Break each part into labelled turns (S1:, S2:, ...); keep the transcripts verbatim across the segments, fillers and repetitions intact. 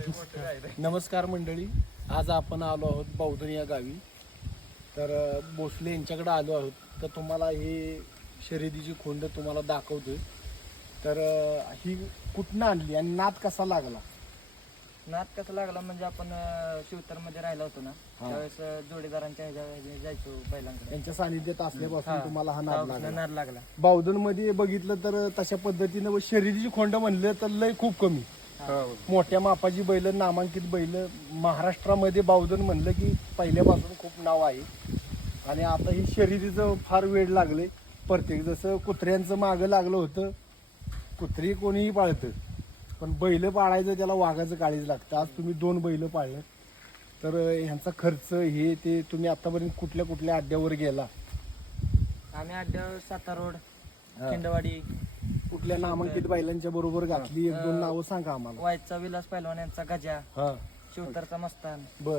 S1: नमस्कार मंडळी, आज आपण आलो आहोत बौद्धन या गावी. तर भोसले यांच्याकडे आलो आहोत. तर तुम्हाला हे शर्यतीची खोंड तुम्हाला दाखवतोय. तर ही कुठनं आणली आणि नाद कसा लागला?
S2: नाद कसा लागला म्हणजे आपण शिवतर मध्ये राहिला होतो ना, त्यावेळेस जोडीदारांच्या ह्याच्या जायचो बैलांकडे.
S1: त्यांच्या सानिध्यात असल्यापासून तुम्हाला हा नाद लागला.
S2: नाद लागला.
S1: बौद्धन मध्ये बघितलं तर तशा पद्धतीनं शर्यतीची खोंड म्हणलं तर लय खूप कमी. मोठ्या मापाची बैल, नामांकित बैल महाराष्ट्रामध्ये बौद्धन म्हणलं की पहिल्यापासून खूप नाव आहे. आणि आता ही शर्यतीचं फार वेळ लागले. प्रत्येक जसं कुत्र्यांचं मागं लागलं होतं, कुत्री कोणीही पाळतं, पण बैल पाळायचं त्याला वाघाचं काळीज लागतं. आज तुम्ही दोन बैल पाळले, तर ह्यांचा खर्च हे ते तुम्ही आतापर्यंत कुठल्या कुठल्या अड्ड्यावर गेला?
S2: आम्ही अड्ड्यावर सातारा रोड, खिंडवाडी,
S1: कुठल्या नामांकित बैलांच्या बरोबर घातली? एक दोन नावं सांगा आम्हाला.
S2: वायचा विलास पैलवान यांचा गजा,
S1: हा
S2: शिवतरचा मस्तान,
S1: बर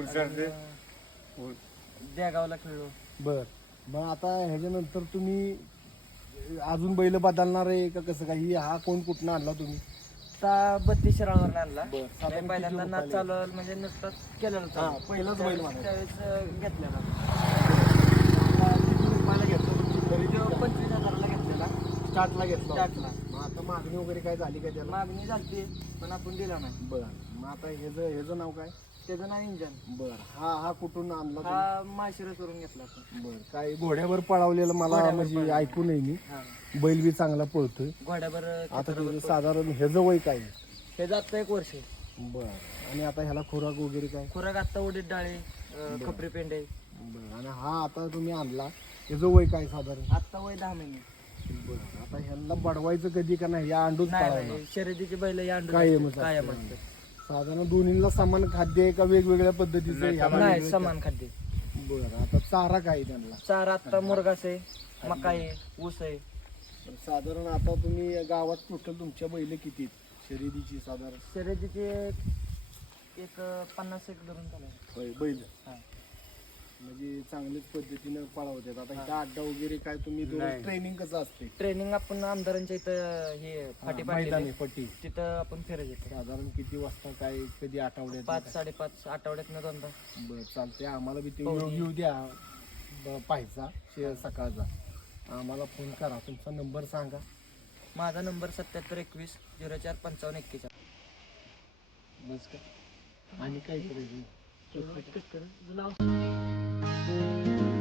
S2: देगावला खेळलो.
S1: बर मग आता ह्याच्यानंतर तुम्ही अजून बैल बदलणार आहे का कसं काही? हा कोण कुठनं आणला तुम्ही?
S2: आता बत्तीस शिराळवर आणला.
S1: बरं. साधारण
S2: पहिल्यांदा
S1: किती
S2: नाद
S1: रुपयाला?
S2: चालू म्हणजे नुसताच केलेलं
S1: हा,
S2: होतं.
S1: पहिलाच बैल म्हणायचं.
S2: त्यावेळेस घेतलेला
S1: आता किती रुपयाला घेतला तुमची खरेदी?
S2: तो पंचवीस हजाराला घेतलेला
S1: स्टार्टला घेतला.
S2: स्टार्टला.
S1: मग आता मागणी वगैरे काय झाली का त्याला?
S2: मागणी झाली पण आपण दिला नाही.
S1: बरं. मग आता ह्याचं ह्याचं नाव काय?
S2: त्याचं नाव इंजन.
S1: बर हा हा कुठून आणला तुम्ही?
S2: हा माशिरस वरून घेतला आपण.
S1: बर काय घोड्यावर पळवलेलं मला
S2: घोड्यावर
S1: म्हणजे
S2: पळवलेलं.
S1: ऐकून आहे मी.
S2: हा.
S1: बैल बी चांगला पळतोय.
S2: घोड्यावर
S1: आता त्याचं साधारण ह्याचं वय काय आहे?
S2: हे जात एक वर्ष.
S1: बर. आणि आता ह्याला खुराक वगैरे काय?
S2: खुराक आता उडीद डाळे, अं, खपरी पेंडे.
S1: बर. आणि हा आता तुम्ही आणला, ह्याचं वय काय साधारण?
S2: आता वय दहा महिने.
S1: बर. आता ह्यांना बडवायचं कधी का नाही? या अंडूच
S2: नाही
S1: पाळायला
S2: नाही, शर्यतीची बैल या अंडू
S1: कायमच
S2: असते, कायम
S1: असते.
S2: असते.
S1: साधारण दोन्हीला समान खाद्य आहे का वेगवेगळ्या पद्धतीचं आहे? ह्याला
S2: नाही
S1: वेगळं-
S2: समान खाद्य.
S1: बरं. आता चारा काय आहे त्यांना?
S2: चार आता मुरगास आहे, मका आहे, ऊस आहे.
S1: तर साधारण आता तुम्ही गावात टोटल तुमच्या बैल किती आहेत? शर्यतीची साधारण
S2: शर्यतीचे एक पन्नास एक धरून चालेल.
S1: होय, बैल
S2: हा.
S1: म्हणजे चांगल्याच पद्धतीनं पळवतात. आता इथं अड्डा वगैरे काय तुम्ही ट्रेनिंग कसं असते?
S2: ट्रेनिंग आपण आमदारांच्या इथं हे फाटी
S1: मैदानी
S2: पाडलेली,
S1: पट्टी
S2: तिथं आपण फिरायचं येतो.
S1: साधारण किती वाजता काय कधी आठवड्यात?
S2: पाच साडेपाच आठवड्यात दोनदा.
S1: बरं चालते. आम्हाला बी ते
S2: पाहुणे.
S1: येऊ द्या ब- पाहायचा शे- सकाळचा. आम्हाला फोन करा. तुमचा नंबर सांगा.
S2: माझा नंबर सत्याहत्तर एकवीस झिरो चार पंचावन्न एक्केचाळीस.
S1: बस का आणि काय करायचं?
S2: नाव